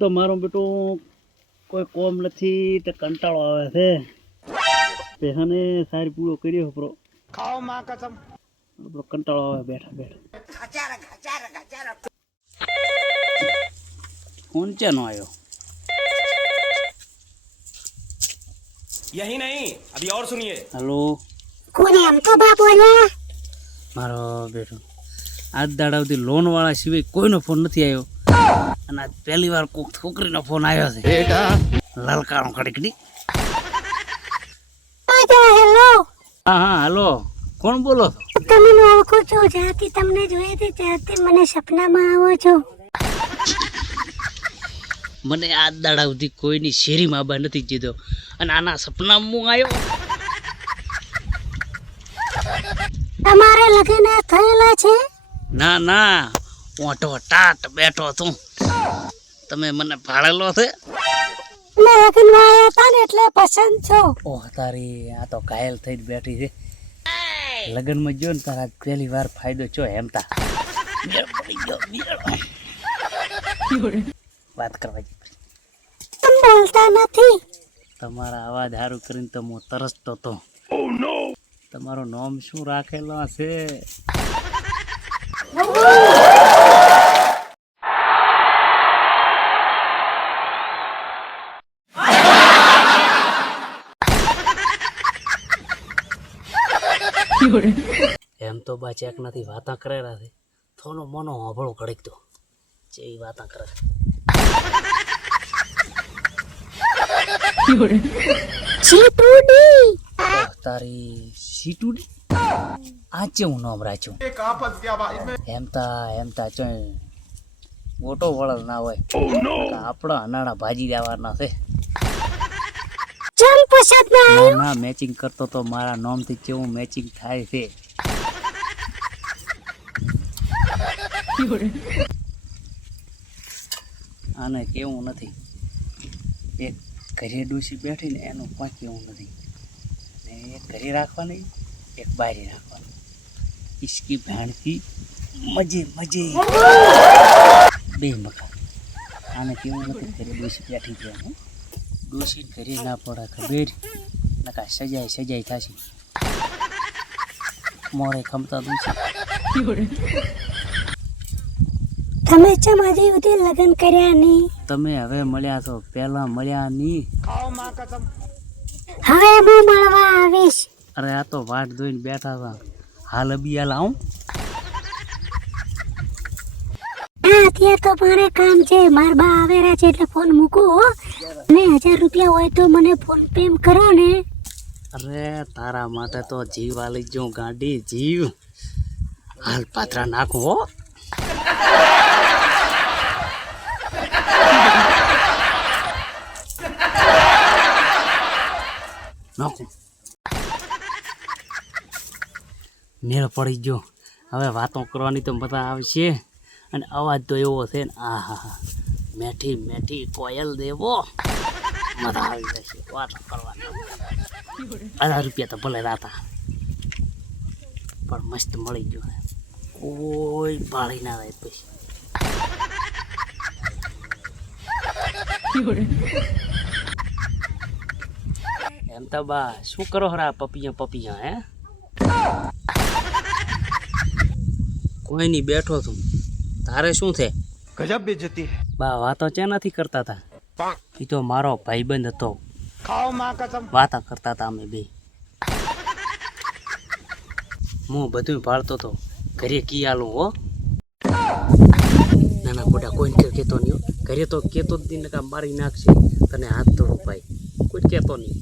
તો મારું બેટું કોઈ કોમ નથી તે કંટાળો આવે છે. પેહાને સારી પૂરો કર્યો પ્રો ખાઓ માં કસમ આપણો કંટાળો આવે બેઠા બેઠા. ફોન ચાનો આવ્યો? यही नहीं अभी और सुनिए. हेलो કોને એમ તો બા બોલ્યા? મારો બેટો આજ દાડાવથી લોન વાળા સિવાય કોઈનો ફોન નથી આવ્યો અને આજ પહેલી વાર કોક છોકરીનો ફોન આવ્યો છે. લલકારો કડીકડી. હેલો, હા હા હેલો, કોણ બોલો છો? તમે ઓળખો છો? જ્યાંથી તમને જોઈ હતી ત્યાંથી મને સપનામાં આવો છો. મને આજ દાડાવથી કોઈની શેરીમાં બા નથી જીધો અને આના સપનામાં હું આવ્યો. તમારે લગ્ન થયેલા છે? ના ના, ઓટો ટાટ બેઠો તું. તમે મને ભાડેલો છે? મેં લગ્નમાં આવ્યા હતા ને એટલે પસંદ છો. ઓહ તારી, આ તો ઘાયલ થઈને બેઠી છે. લગ્નમાં જો ને તારા પહેલી વાર ફાયદો છો હેમતા. મેળ પડી ગયો, મેળ. વાત કરવા જઈ. તમે બોલતા નથી. તમારા અવાજ સારું કરીને તો હું તરસતો હતો. તમારું નામ શું રાખેલો છે? એમ તો બા ચેક નથી વાતા કરેલા છે. થોડો મોનો હોભળો કડીક તો જે વાતા કરે. ચીટુડી. તારી સીટુડી આ ચેવું નામ રાખ્યું? હેમતા ચો મોટો વળલ ના હોય. આપણા અનાળા ભાજી દેવાના છે. ચમ પસંદ ના આવ્યું? ના મેચિંગ કરતો તો મારા નામથી કેવું મેચિંગ થાય છે. આને કેવું નથી. એક ઘરે ડોસી બેઠી ને એનું કોઈ કેવું નથી. ને એક ઘરે રાખવાની, એક બારી રાખવાની. ઈસકી ભાણથી મજે મજે બે મકા. આને કેવું નથી. ઘરે ડોસી બેઠી છે. ડોસી ઘરે ના પડે ખબર નકા સજાઈ થશે. મોરે ખમતા દોસી. તમે ચમ હજી સુધી લગ્ન કર્યા નહીં? તમે હવે મળ્યા છો, પહેલા મળ્યા નહીં. હવે હું મળવા આવીશ. અરે આ તો વાટ જોઈને બેઠા હતા. હાલ અબિયા લાવું? હા, અત્યારે તો મારે કામ છે. માર બા આવેરા છે એટલે ફોન મૂકો હો. ને 1000 રૂપિયા હોય તો મને ફોન પે કરો ને. અરે તારા માટે તો જીવ આલી જો ગાડી જીવ. હાલ પાત્રા નાખો હો. નાખો. મેળ પડી ગયો. હવે વાતો કરવાની તો મજા આવશે. અને અવાજ તો એવો છે ને, આ હા મેઠી મેઠી કોયલ દેવો. મજા આવી જશે વાતો કરવાની. 1000 રૂપિયા તો ભલે રાતા પણ મસ્ત મળી ગયો. કોઈ ભાળી ના રહે પછી. એમ તો બા શું કરો હરા પપિયા હે? કોઈ નહીં, બેઠો છું. તારે શું છે? गजब बेइज्जती है. બા વાતો ચે નથી કરતા હતા. એ તો મારો ભાઈબંધ હતો. खाओ माँ कसम. વાતા કરતા હતા અમે બે. હું બધું ભાળતો હતો. ઘરે કી આલું હો. નાના મોટા કોઈને કહેતો નહીં હો. ઘરે તો કહેતો જ નહીં, નકા મારી નાખશે તને હાથ ધોડું ભાઈ. કોઈ કહેતો નહીં.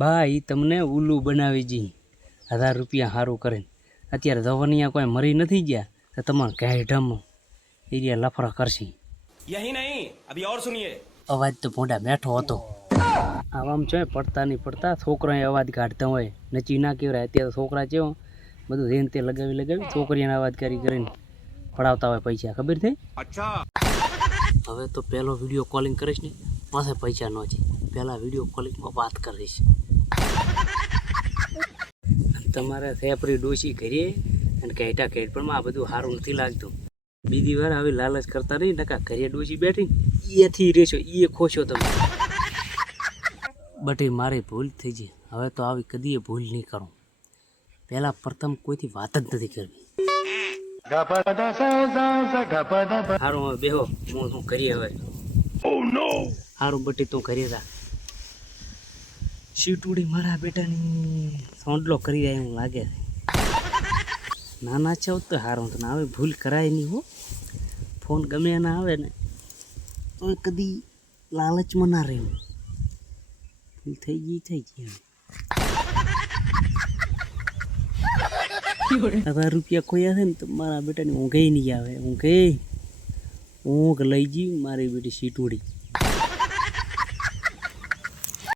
બા એ તમને ઉલ્લુ બનાવી જી 1000 રૂપિયા સારું કરે. અત્યારે જવાનિયા કોઈ મરી નથી ગયા તો તમારે ગાઢમ એરિયા લફરા કરશે. यही नहीं अभी और सुनिए. અવાજ તો મોઢા બેઠો હતો. આવામ છે પડતા નહીં પડતા છોકરાએ અવાજ કાઢતા હોય. નચી ના કહેવાય. અત્યારે છોકરા છે બધું રેન તે લગાવી છોકરીઓને અવાજ કરીને પડાવતા હોય પૈસા. ખબર થઈ? अच्छा. હવે તો પહેલો વિડીયો કોલિંગ કરીશ ને પાસે પૈસા ન છે. પહેલાં વિડીયો કોલિંગમાં વાત કરીશ. તમારે સેપરી ડોસી કરીએ અને કહેટા કહેટ પણ આ બધું સારું નથી લાગતું. બીજી વાર આવી લાલચ કરતા નહીં, નકા ઘરે ડોસી બેઠી એથી રહેશો, એ ખોશો તમે. બટ એ મારી ભૂલ થઈ ગઈ. હવે તો આવી કદી ભૂલ નહીં કરું. પહેલાં પ્રથમ કોઈથી વાત જ નથી કરવી. સારું હવે બેહો, હું કરીએ હવે. સારું બટી તું ઘરે જા. શીટુડી મારા બેટાની સોંડલો કરી જાય એવું લાગે છે. નાના છે તો સારું તો હવે ભૂલ કરાય નહીં હો. ફોન ગમે એના આવે ને તો કદી લાલચમાં ના રહેવું. ભૂલ થઈ ગઈ હવે રૂપિયા ખોયા છે ને તો મારા બેટાની ઊંઘે નહીં આવે. ઊંઘ લઈ ગઈ મારી બેટી શીટુડી.